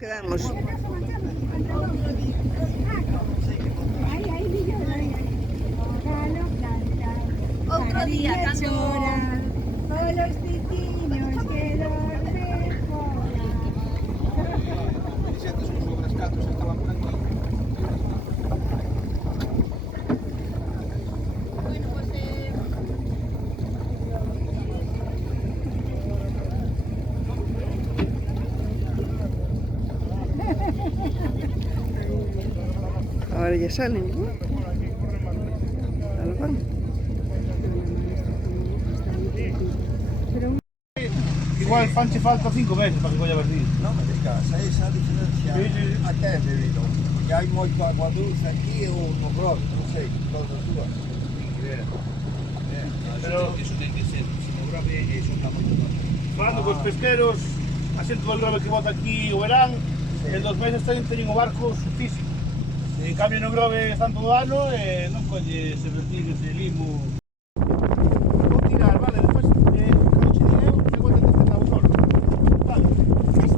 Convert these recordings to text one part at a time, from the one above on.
quedamos. Outro día, cando... Todos los titiños que dormen fora. Xentes que sobre as catos estaban por aquí. Bueno, pues... Ahora ya salen, ¿no? Al van. Igual fanche falta 5 meses para que colla verde. Non me digas, esa diferencia até é debido que hai moito agua dulce aquí ou no brote, non sei, todas as dúas. Pero Eso ten que ser, se no grave eso está moito doce. falando cos pesqueros, a xente do grave que bota aquí o verán, en 2 meses teñen o barco sustísimo. En cambio no grove están todo o ano e non colle ese vertido, ese limo. Vou tirar, vale, despois, cando che diga eu, recuéntate este lado solo. Vale. Sí, no,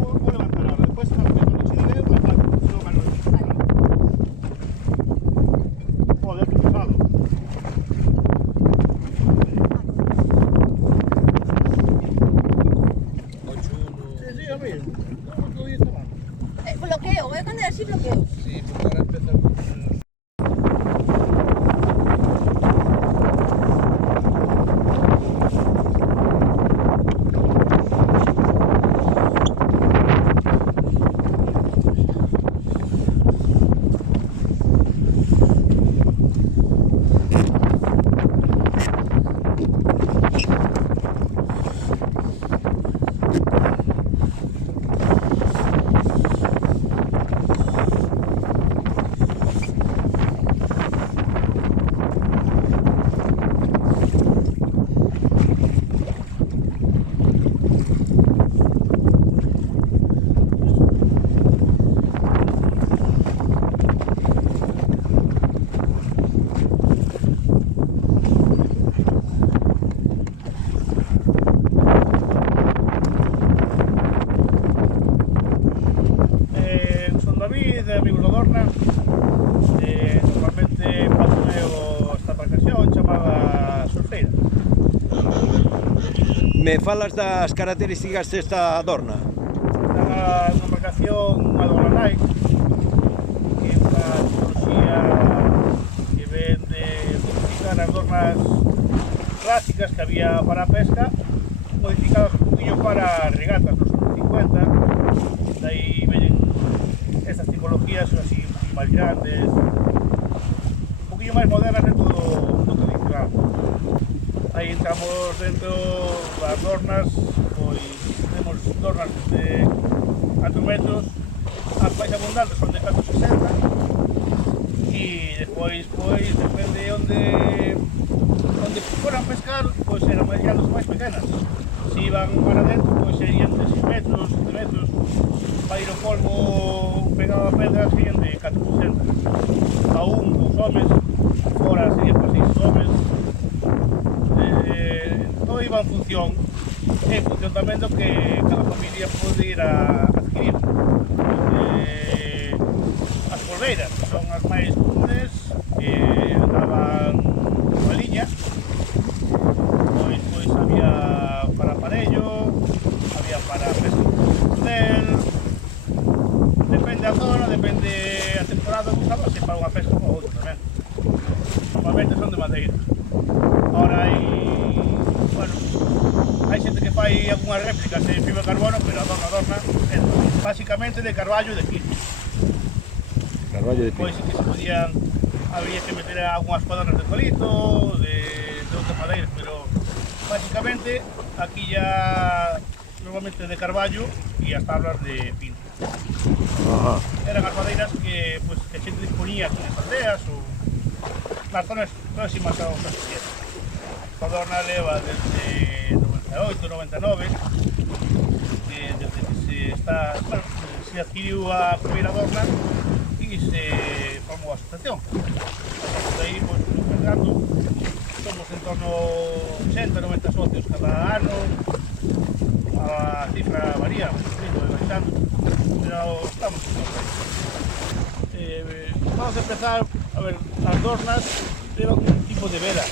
vou levantar ahora, despois cando che diga eu, me plato, no Manuel. Joder, que pesado. Sí, a mí, todo día está mal. bloqueo, cando é así bloqueo. Sí, porque ahora empezar con... De amigos da Dorna, normalmente patruleo esta embarcación chamada Surfeira. Me falas das características desta Dorna? Unha embarcación, unha Dorna Light, que é unha tecnoloxía que ven de modificar as dornas clásicas que había para a pesca, modificadas un poquinho para regatas nos anos 50, daí veñen estas tipologías así un poquinho máis grandes, un poquinho máis modernas dentro do tradicional. Aí entramos dentro das dornas, pois temos dornas de 4 metros, as máis abundantes son de 4,60 e despois, pois, depende onde foran pescar, pois eran máis grandes ou máis pequenas. Se iban para dentro, pois serían de 6 metros, 7 metros, para ir ao polvo pegado a pedra serían de 4,60. A un, 2 homes, fora serían para 6 homes. Todo iba en función tamén do que cada familia pode ir a adquirir. As polveiras son as máis comunes, andaban nunha liña, pois había para aparello, había para pesca del, depende a zona, depende a temporada, usábase para unha pesca ou para outra tamén. Normalmente son de madeira. Ahora hai xente que fai algunhas réplicas de fibra de carbono, pero a dorna é basicamente de carballo e de pino. Carballo de pino. Pois que se podían, habría que meter algunhas cuadernas de colito, de outras madeiras, pero basicamente aquí ya normalmente de carballo e as tablas de pino. Ajá. Eran as madeiras que a xente disponía aquí nas aldeas ou nas zonas próximas ao Castilla. A dorna leva desde 98, 99, desde que se adquiriu a primeira dorna e se formou a asociación. De aí, pues, somos en torno a 80, 90 socios cada ano, a cifra varía, pero estamos vamos a empezar, a ver, as dornas levan un tipo de vela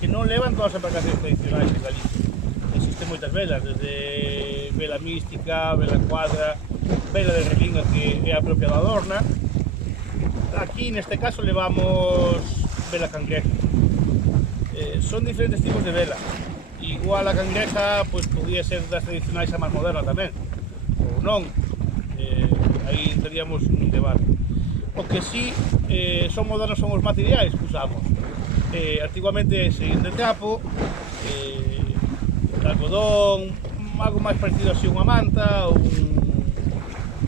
que non levan todas as embarcacións tradicionais en Galicia. Existen moitas velas, desde vela mística, vela cuadra, vela de relinga que é a propia da dorna. Aquí neste caso levamos vela cangreja. Son diferentes tipos de vela. Igual a cangreja pois podría ser das tradicionais a máis moderna tamén, ou non, aí teríamos un debate. O que sí son modernos son os materiais que usamos. Antiguamente seguían de trapo, de algodón, algo máis parecido así a unha manta,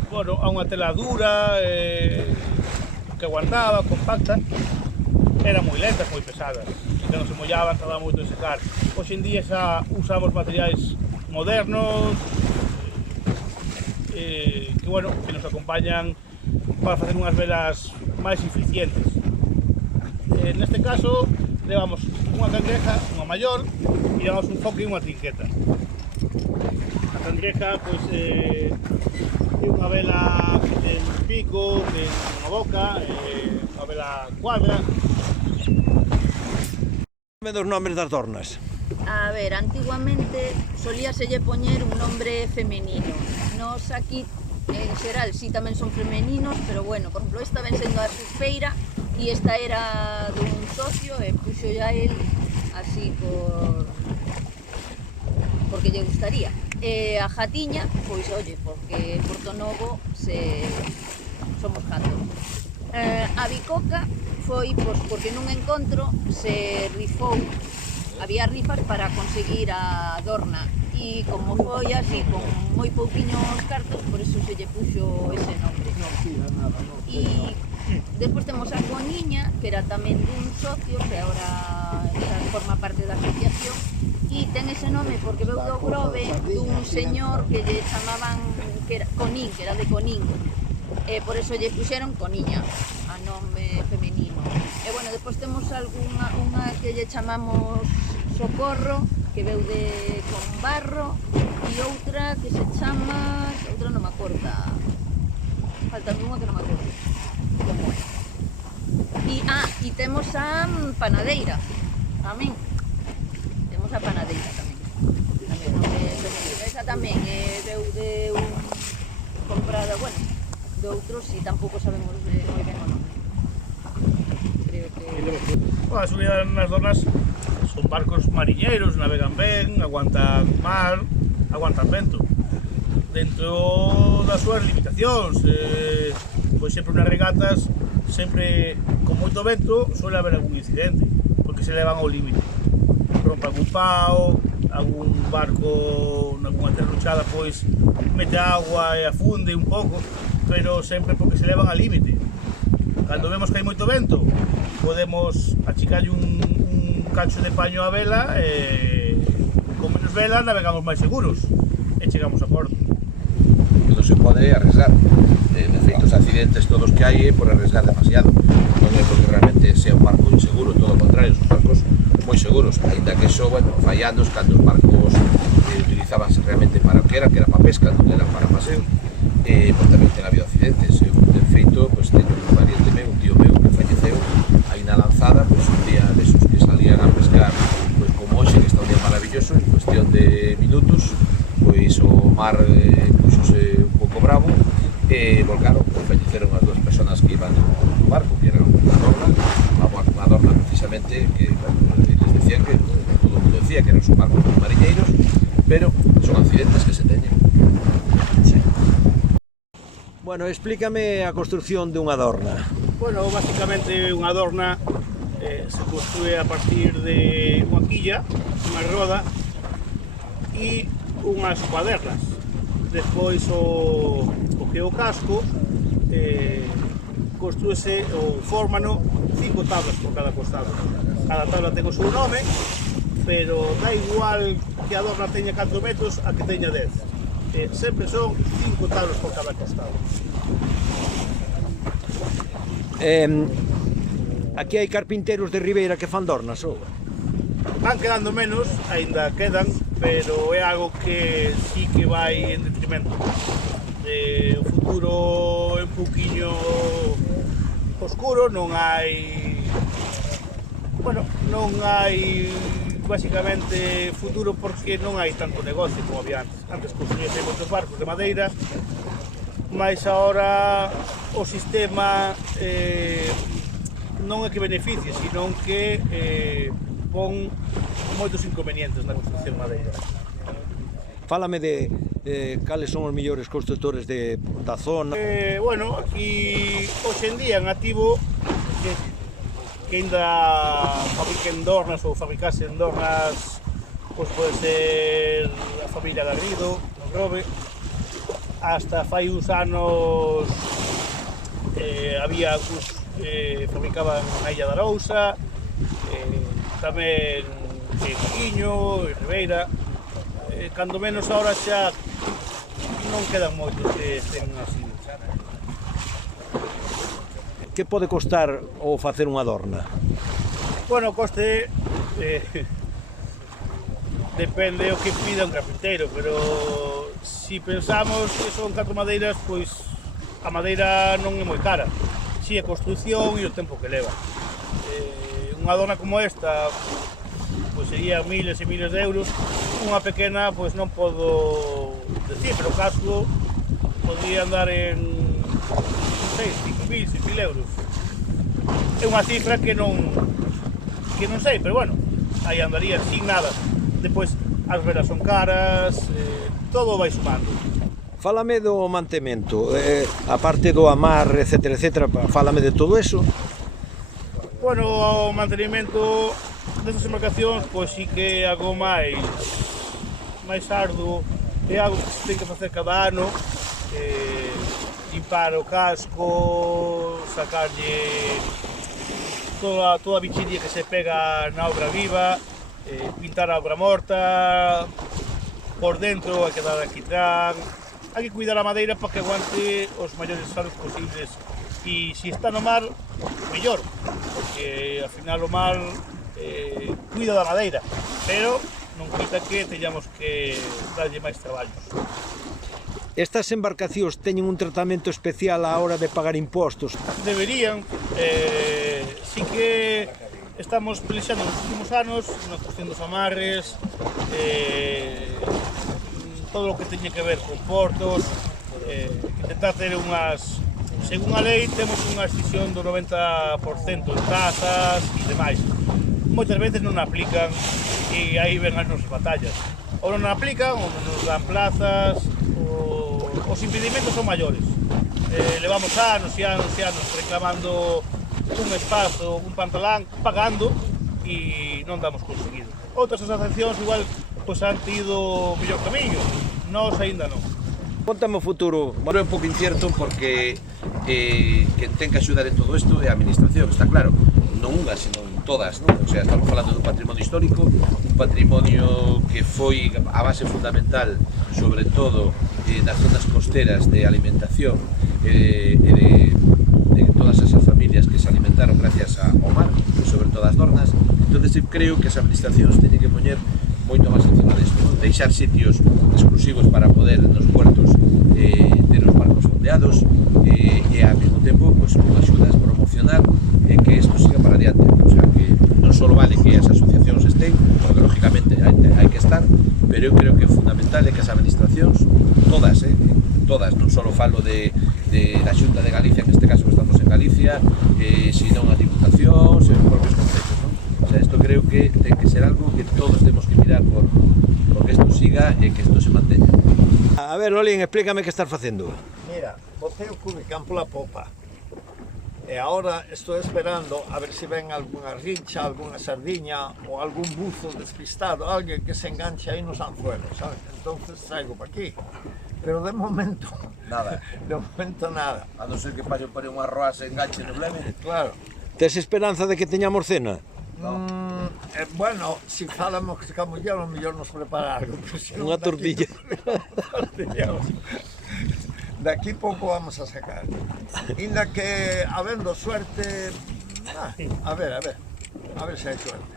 bueno, a unha tela dura, que aguantaba, compacta. Eran moi lentas, moi pesadas, e que non se mollaban, tardaba moito en secar. Hoxe en día xa usamos materiais modernos que, bueno, que nos acompañan para facer unhas velas máis eficientes. Neste caso, levamos unha cangreja, unha maior, e levamos un foque e unha trinqueta. A cangreja, pois, é unha vela que ten un pico, ten unha boca, unha vela cuadra. Dime dos nombres das dornas. A ver, antiguamente solíaselle poñer un nombre femenino. Nos aquí, en xeral, sí tamén son femeninos, pero bueno, por exemplo, esta ven sendo a surfeira e esta era dun socio e puxo ya el así porque lle gustaría. A jatiña, pois, oye, porque en Porto Novo somos gatos. A bicoca foi porque nun encontro se rifou, había rifas para conseguir a dorna e como foi así con moi pouquiños cartos, por eso se lle puxo ese nombre. E despois temos a coniña, que era tamén dun socio que agora forma parte da asociación, e ten ese nome porque veu do Grove dun señor que lle chamaban que era Conín, que era de Conín. Por eso lle puxeron coniña, a nome femenino. E bueno, despois temos unha que lle chamamos Socorro, que veu de Conbarro, e outra que se chama, outra non me acorda, faltame unha que non me acordo como é. E temos a panadeira tamén, temos a panadeira tamén, esa tamén veu de un comprada, bueno, de outros e tampouco sabemos moi ben o nome. Creo que... Bueno, a subida nas dornas son barcos mariñeiros, navegan ben, aguantan mar, aguantan vento. Dentro das súas limitacións, pois sempre nas regatas, sempre con moito vento, suele haber algún incidente, porque se levan ao límite. Rompe algún pao, algún barco, nalgúna terruchada, pois mete agua e afunde un pouco, pero sempre porque se levan al límite. Cando vemos que hai moito vento, podemos achicarlle un cacho de paño á vela e con menos vela navegamos máis seguros e chegamos a porto. Non se pode arriesgar. De feito, os accidentes todos que hai é por arriesgar demasiado. Non é porque realmente sea un barco inseguro, todo o contrario, son barcos moi seguros, ainda que eso, bueno, fallandos cando os barcos utilizábanse realmente para o que era para pesca, non eran para paseo. Pois tamén ten habido accidentes. Eu, de feito, pois, teño un pariente meu, un tío meu que falleceu aí na lanzada, pois un día desos que salían a pescar, pois como hoxe, que está un día maravilloso, en cuestión de minutos, pois o mar puxose un pouco bravo e volcaron, pois falleceron as dúas personas que iban no barco, que eran unha dorna precisamente que, bueno, les decían que todo o mundo decía que eran son barcos mariñeiros, pero son accidentes que se teñen. Bueno, explícame a construción dunha dorna. Bueno, basicamente unha dorna se construe a partir de unha quilla, unha roda e unhas cuadernas. Despois o que é o casco construese ou fórmano 5 tablas por cada costado. Cada tabla ten o seu nome, pero dá igual que a dorna teña 4 metros a que teña 10. Sempre son 5 tablas por cada costado. Aquí hai carpinteros de Ribeira que fan dornas, ou? Van quedando menos, aínda quedan, pero é algo que sí que vai en detrimento. O futuro é un pouquiño oscuro, non hai... Bueno, non hai basicamente futuro porque non hai tanto negocio como había antes. Antes construíase moitos barcos de madeira, mas agora o sistema non é que beneficie, sino que pon moitos inconvenientes na construcción madeira. Fálame de cales son os mellores constructores da zona. Bueno, aquí hoxe en día en activo que ainda fabriquen dornas ou fabricasen dornas, pois pode ser a familia Garrido, no Grove. Hasta fai uns anos había algúns fabricaban na Illa da Arousa, tamén Coquiño e Ribeira. Cando menos ahora xa non quedan moitos que estén así. Que pode costar o facer unha adorna? Bueno, o coste depende o que pida un carpinteiro, pero si pensamos que son 4 madeiras, pois a madeira non é moi cara. Si a construcción e o tempo que leva. Unha adorna como esta pois sería miles e miles de euros. Unha pequena pois non podo decir, pero o caso podría andar en 5.000, 6.000 euros. É unha cifra que non sei, pero bueno, aí andaría sin nada. Depois as velas son caras, todo vai sumando. Fálame do mantemento, a parte do amar, etcétera, etcétera, fálame de todo eso. Bueno, o mantenimento destas embarcacións, pois sí que é algo máis arduo, é algo que se ten que facer cada ano, limpar o casco, sacarlle toda a bichiría que se pega na obra viva, pintar a obra morta, por dentro hai que dar alquitrán, hai que cuidar a madeira para que aguante os maiores anos posibles. E se está no mar, mellor, porque ao final o mar cuida da madeira, pero non quita que teñamos que darlle máis traballos. Estas embarcacións teñen un tratamento especial á hora de pagar impostos? Deberían, sí que estamos pelexando nos últimos anos na cuestión dos amarres, todo o que teña que ver con portos, intentar ter unhas... Según a lei, temos unha excisión do 90% en tasas e demais. Moitas veces non aplican e aí ven as nosas batallas. Ou non aplican, ou non nos dan plazas, os impedimentos son maiores. Levamos anos e anos e anos reclamando un espazo, un pantalán, pagando e non damos conseguido. Outras asociacións igual pois han tido mellor camiño, nós aínda non. Contame o futuro. Bueno, é un pouco incierto porque quen ten que axudar en todo isto é a administración, está claro. Non unha, sino todas, non? O sea, estamos falando dun patrimonio histórico, un patrimonio que foi a base fundamental, sobre todo, das zonas costeras de alimentación e de todas esas familias que se alimentaron gracias ao mar, e sobre todo as dornas. Entón, eu creo que as administracións teñen que poñer moito máis encima desto, non? Deixar sitios exclusivos para poder nos puertos ter os barcos fondeados e ao mesmo tempo, pues, con axudas promocionar que isto siga para adiante. O sea, que non só vale que as asociacións estén, porque lógicamente hai que estar, pero eu creo que é fundamental que as administracións, todas, non só falo da Xunta de Galicia, en este caso que estamos en Galicia, sino as diputacións e os propios concellos, non? O sea, isto creo que ten que ser algo que todos temos que mirar por que isto siga e que isto se manteña. A ver, Lolín, explícame que estás facendo. Mira, botei o cubicán pola popa. E agora estou esperando a ver se ven algunha rincha, algunha sardiña ou algún buzo despistado, alguén que se enganche aí nos anzuelos, sabes? Entonces traigo para aquí. Pero de momento... Nada. De momento nada. A non ser que palle por unha roa se enganche no bleme. Claro. Tes esperanza de que teñamos cena? Bueno, si falamos que a muller, o mellor nos prepara algo. Unha tortilla. De aquí pouco vamos a sacar. Inda que, habendo suerte, a ver se hai suerte.